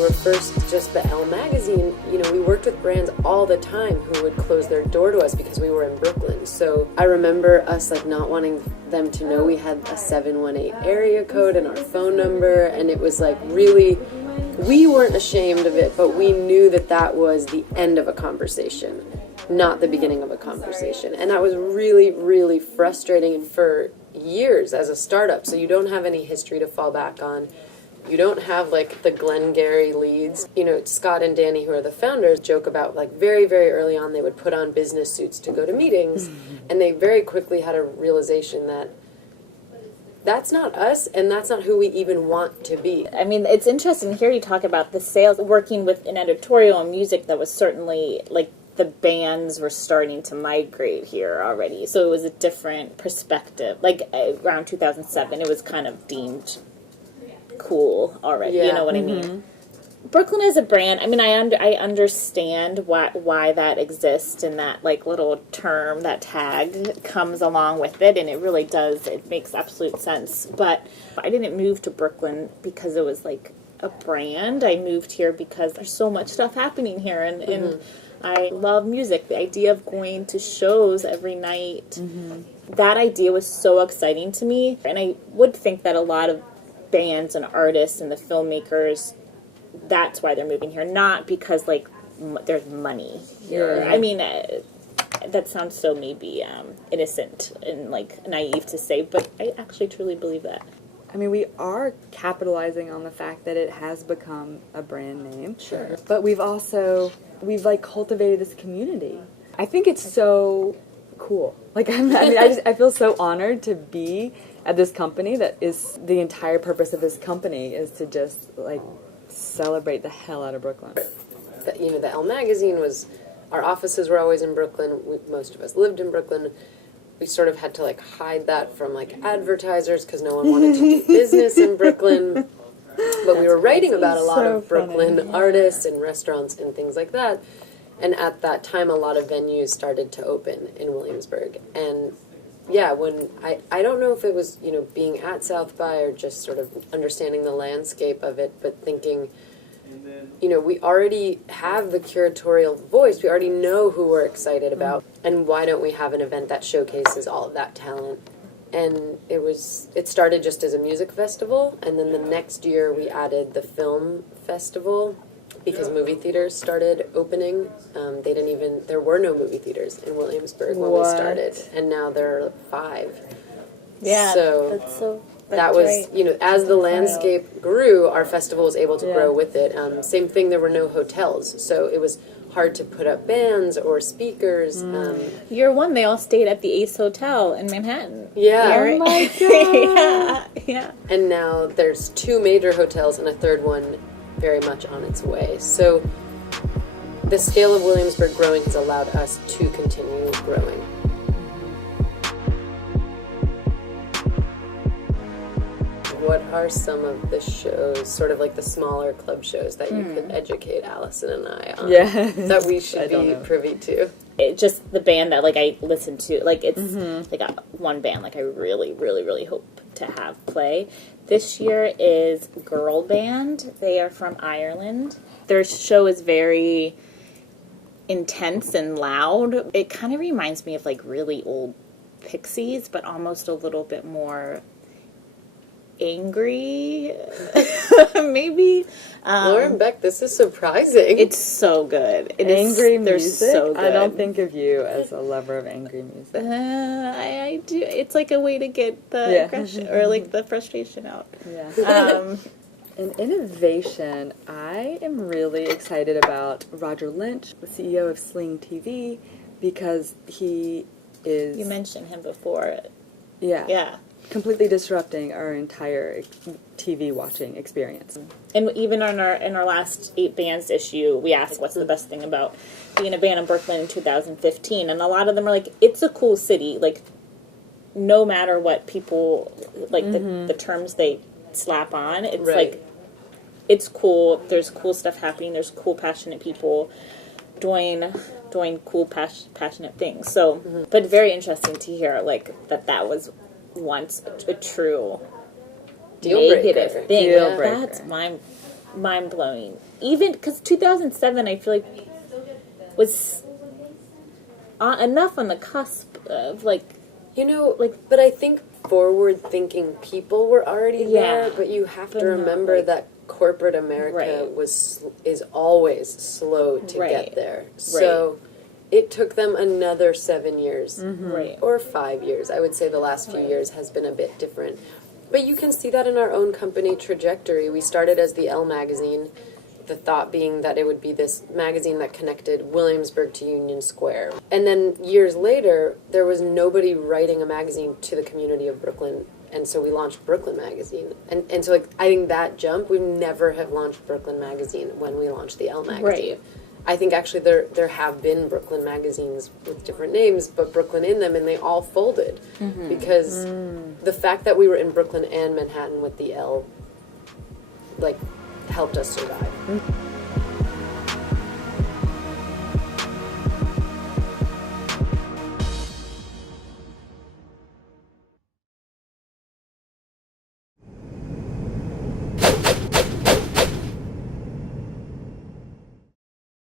were first just the Elle magazine, you know, we worked with brands all the time who would close their door to us because we were in Brooklyn. So I remember us like not wanting them to know we had a 718 area code and our phone number, and it was like really, we weren't ashamed of it, but we knew that that was the end of a conversation, not the beginning of a conversation. And that was really, really frustrating for years as a startup. So you don't have any history to fall back on. You don't have like the Glengarry leads. You know, Scott and Danny, who are the founders, joke about like very, very early on they would put on business suits to go to meetings, and they very quickly had a realization that that's not us, and that's not who we even want to be. I mean, it's interesting to hear you talk about the sales, working with an editorial and music that was certainly, like, the bands were starting to migrate here already. So it was a different perspective. Like, around 2007, it was kind of deemed cool already. Yeah. You know what I mean? Brooklyn is a brand. I mean, I understand why that exists, and that like little term, that tag comes along with it, and it really does. It makes absolute sense. But I didn't move to Brooklyn because it was like a brand. I moved here because there's so much stuff happening here, and I love music. The idea of going to shows every night, that idea was so exciting to me. And I would think that a lot of bands and artists and the filmmakers, that's why they're moving here, not because like there's money here. Yeah. I mean, that sounds so maybe innocent and like naive to say, but I actually truly believe that. I mean, we are capitalizing on the fact that it has become a brand name. Sure. But we've like cultivated this community. I think it's so cool. Like, I feel so honored to be at this company that is, the entire purpose of this company is to just like celebrate the hell out of Brooklyn. You know, the Elle magazine was, our offices were always in Brooklyn. Most of us lived in Brooklyn. We sort of had to like hide that from like advertisers because no one wanted to do business in Brooklyn. But we were writing about a lot of Brooklyn artists and restaurants and things like that. And at that time, a lot of venues started to open in Williamsburg. And yeah, when I don't know if it was, you know, being at South by or just sort of understanding the landscape of it, but thinking, you know, we already have the curatorial voice. We already know who we're excited about. And why don't we have an event that showcases all of that talent? And it started just as a music festival. And then the next year we added the film festival because movie theaters started opening. There were no movie theaters in Williamsburg when we started. And now there are 5. Yeah. So that was, right. You know, as the landscape grew, our festival was able to grow with it. Same thing, there were no hotels. So it was hard to put up bands or speakers. Year 1, they all stayed at the Ace Hotel in Manhattan. Yeah. Oh my God. Yeah. And now there's 2 major hotels and a third one very much on its way. So the scale of Williamsburg growing has allowed us to continue growing. What are some of the shows, sort of like the smaller club shows that you could educate Allison and I on that we should be privy to? Just the band that like I listen to, like it's like one band like I really, really, really hope to have play. This year is Girl Band. They are from Ireland. Their show is very intense and loud. It kind of reminds me of like really old Pixies, but almost a little bit more angry, maybe. Lauren Beck, this is surprising. It's so good. Angry music? So good. I don't think of you as a lover of angry music. I do. It's like a way to get the aggression or like the frustration out. Yeah. In innovation, I am really excited about Roger Lynch, the CEO of Sling TV, because he is... You mentioned him before. Yeah. Yeah. Completely disrupting our entire TV watching experience. And even in our last 8 bands issue, we asked what's the best thing about being a band in Brooklyn in 2015, and a lot of them are like, it's a cool city. Like, no matter what people like the terms they slap on, it's like it's cool. There's cool stuff happening. There's cool, passionate people doing cool, passionate things. So, but very interesting to hear like that was once a true deal negative breaker. thing. Deal breaker. That's my mind-blowing. Even because 2007, I feel like, was enough on the cusp of, like... You know, but I think forward-thinking people were already there, but you have to remember that corporate America is always slow to get there. So it took them another 7 years, or 5 years. I would say the last few years has been a bit different. But you can see that in our own company trajectory. We started as the Elle magazine, the thought being that it would be this magazine that connected Williamsburg to Union Square. And then years later, there was nobody writing a magazine to the community of Brooklyn. And so we launched Brooklyn Magazine. And so, like, I think that jump, we never have launched Brooklyn Magazine when we launched the Elle magazine. Right. I think actually there have been Brooklyn magazines with different names, but Brooklyn in them, and they all folded. Because the fact that we were in Brooklyn and Manhattan with the Elle, like, helped us survive.